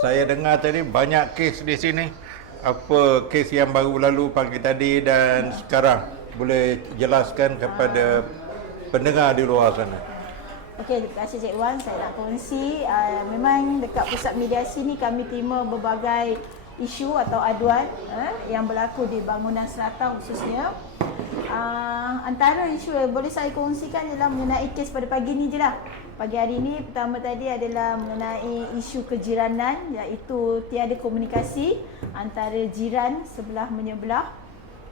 Saya dengar tadi banyak kes di sini. Apa kes yang baru lalu pagi tadi dan sekarang? Boleh jelaskan kepada pendengar di luar sana. Okey, terima kasih Cik Wan. Saya nak kongsi, memang dekat pusat mediasi ni kami terima berbagai isu atau aduan yang berlaku di bangunan Selatan khususnya. Antara isu yang boleh saya kongsikan ialah mengenai kes pada pagi ni je lah. Pagi hari ini pertama tadi adalah mengenai isu kejiranan, iaitu tiada komunikasi antara jiran sebelah menyebelah.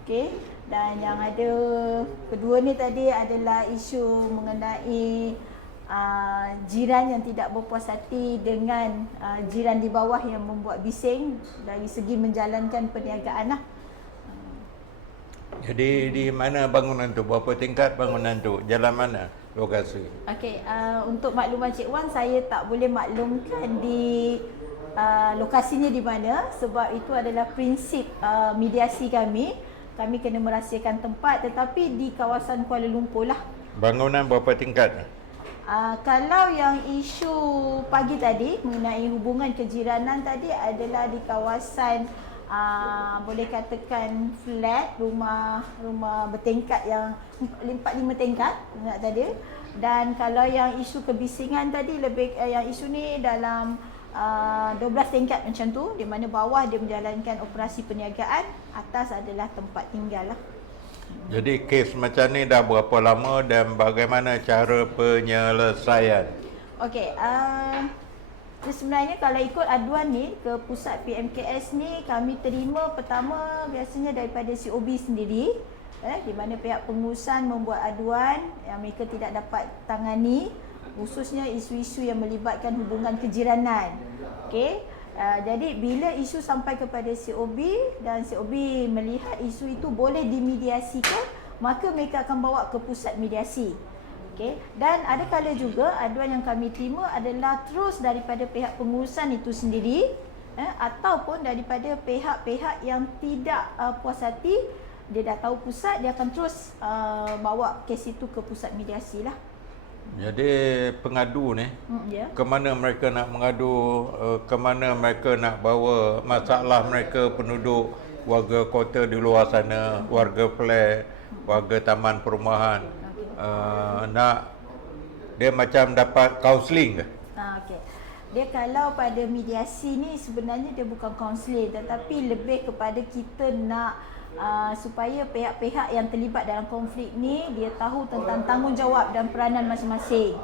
Okey, dan yang ada kedua ni tadi adalah isu mengenai jiran yang tidak berpuas hati dengan jiran di bawah yang membuat bising dari segi menjalankan perniagaan lah. Jadi di mana bangunan tu? Berapa tingkat bangunan tu? Jalan mana? Lokasi? Okey, untuk makluman Cik Wan, saya tak boleh maklumkan di lokasinya di mana, sebab itu adalah prinsip mediasi kami. Kami kena merahsiakan tempat, tetapi di kawasan Kuala Lumpur lah. Bangunan berapa tingkat? Kalau yang isu pagi tadi mengenai hubungan kejiranan tadi adalah di kawasan boleh katakan flat, rumah bertingkat yang 4-5 tingkat ingat tadi. Dan kalau yang isu kebisingan tadi lebih yang isu ni dalam 12 tingkat macam tu, di mana bawah dia menjalankan operasi perniagaan, atas adalah tempat tinggal lah. Jadi kes macam ni dah berapa lama dan bagaimana cara penyelesaian? Okey, sebenarnya kalau ikut aduan ni ke pusat PMKS ni, kami terima pertama biasanya daripada COB sendiri, di mana pihak pengurusan membuat aduan yang mereka tidak dapat tangani, khususnya isu-isu yang melibatkan hubungan kejiranan. Okey, jadi bila isu sampai kepada COB dan COB melihat isu itu boleh dimediasikan, maka mereka akan bawa ke pusat mediasi. Okay. Dan ada kala juga aduan yang kami terima adalah terus daripada pihak pengurusan itu sendiri, ataupun daripada pihak-pihak yang tidak puas hati. Dia dah tahu pusat, dia akan terus bawa kes itu ke pusat mediasi lah. Jadi pengadu ni, ke mana mereka nak mengadu, ke mana mereka nak bawa masalah mereka, penduduk, warga kota di luar sana, warga flat, warga taman perumahan. Nak dia macam dapat kaunseling ke? Okay. Dia kalau pada mediasi ni sebenarnya dia bukan kaunseling, tetapi lebih kepada kita nak supaya pihak-pihak yang terlibat dalam konflik ni dia tahu tentang tanggungjawab dan peranan masing-masing.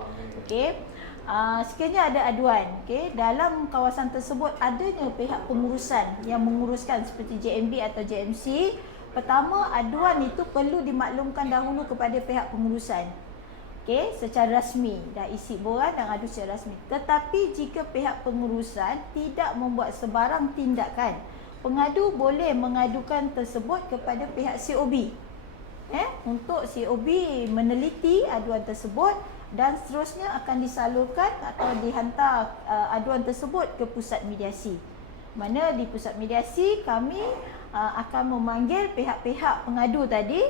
Okey. Sekiranya ada aduan, okey, dalam kawasan tersebut adanya pihak pengurusan yang menguruskan seperti JMB atau JMC. Pertama, aduan itu perlu dimaklumkan dahulu kepada pihak pengurusan. Okey, secara rasmi, dah isi borang dan adu secara rasmi. Tetapi jika pihak pengurusan tidak membuat sebarang tindakan, pengadu boleh mengadukan tersebut kepada pihak COB. Untuk COB meneliti aduan tersebut dan seterusnya akan disalurkan atau dihantar aduan tersebut ke pusat mediasi. Mana di pusat mediasi kami akan memanggil pihak-pihak pengadu tadi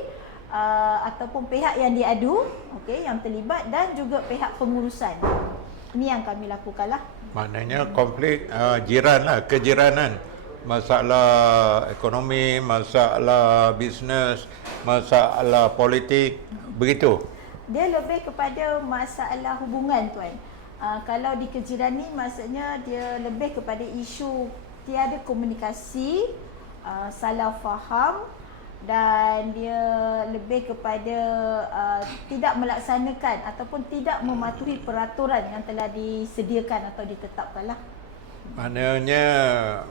ataupun pihak yang diadu, okey, yang terlibat, dan juga pihak pengurusan. Ini yang kami lakukanlah. Maknanya konflik jiran lah, kejiranan, masalah ekonomi, masalah bisnes, masalah politik, begitu. Dia lebih kepada masalah hubungan, tuan. Kalau di kejiran ni maksudnya dia lebih kepada isu tiada komunikasi, salah faham, dan dia lebih kepada tidak melaksanakan ataupun tidak mematuhi peraturan yang telah disediakan atau ditetapkan lah. Maknanya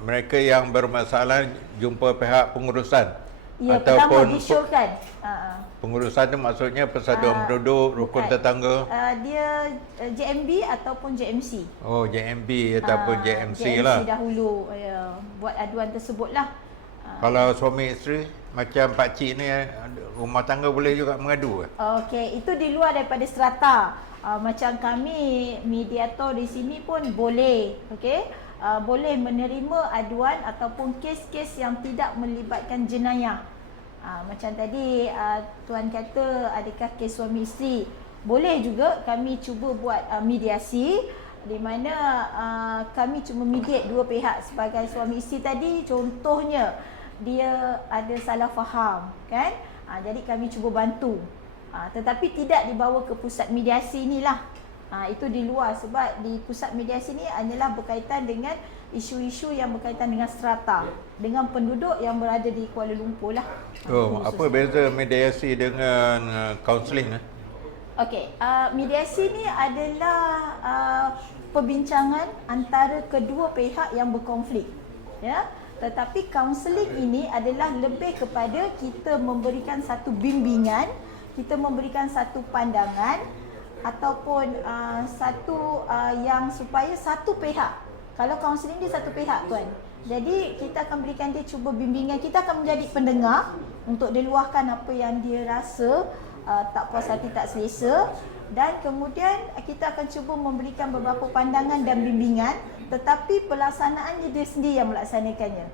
mereka yang bermasalah jumpa pihak pengurusan. Ya, ataupun pertama disyorkan. Pengurusan itu maksudnya persatuan penduduk, rukun tetangga. Dia JMB ataupun JMC. Oh, JMB ataupun JMC lah. JMC dahulu buat aduan tersebut lah. Kalau suami isteri macam pakcik ni, rumah tangga boleh juga mengadu ke? Okey, itu di luar daripada strata. Macam kami mediator di sini pun boleh, okey, boleh menerima aduan ataupun kes-kes yang tidak melibatkan jenayah. Macam tadi tuan kata adakah kes suami isteri, boleh juga kami cuba buat mediasi di mana kami cuma mediate dua pihak. Sebagai suami isteri tadi, contohnya dia ada salah faham, kan? Jadi kami cuba bantu. Tetapi tidak dibawa ke pusat mediasi inilah. Itu di luar, sebab di pusat mediasi ni hanyalah berkaitan dengan isu-isu yang berkaitan dengan strata, dengan penduduk yang berada di Kuala Lumpur lah. Apa beza mediasi dengan kaunseling? Okey, mediasi ni adalah perbincangan antara kedua pihak yang berkonflik, ya. Tetapi kaunseling ini adalah lebih kepada kita memberikan satu bimbingan, kita memberikan satu pandangan ataupun satu yang supaya satu pihak. Kalau kaunseling dia satu pihak, tuan. Jadi kita akan berikan dia cuba bimbingan, kita akan menjadi pendengar untuk dia luahkan apa yang dia rasa tak puas hati, tak selesa, dan kemudian kita akan cuba memberikan beberapa pandangan dan bimbingan, tetapi pelaksanaannya dia sendiri yang melaksanakannya.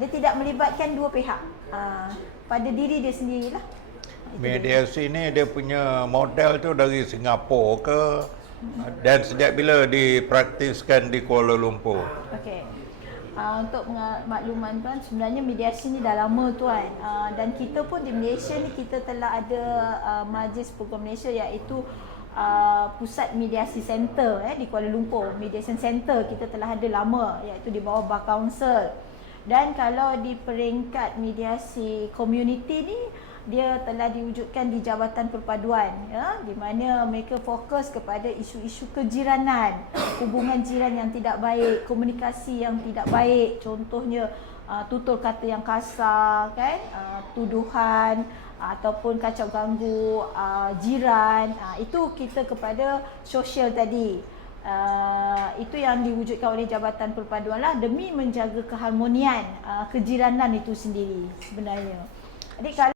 Dia tidak melibatkan dua pihak, pada diri dia sendirilah. Mediasi ni dia punya model tu dari Singapura ke, dan sejak bila dipraktiskan di Kuala Lumpur? Okey. Untuk makluman tuan, sebenarnya mediasi ni dah lama, tuan, dan kita pun di Malaysia ni kita telah ada majlis program Malaysia, iaitu pusat mediasi center di Kuala Lumpur, mediation center kita telah ada lama, iaitu di bawah Bar Council. Dan kalau di peringkat mediasi community ni, dia telah diwujudkan di Jabatan Perpaduan, ya, di mana mereka fokus kepada isu-isu kejiranan, hubungan jiran yang tidak baik, komunikasi yang tidak baik, contohnya tutur kata yang kasar, kan, tuduhan ataupun kacau ganggu jiran, itu kita kepada sosial tadi. Itu yang diwujudkan oleh Jabatan Perpaduan lah, demi menjaga keharmonian kejiranan itu sendiri sebenarnya. Jadi kalau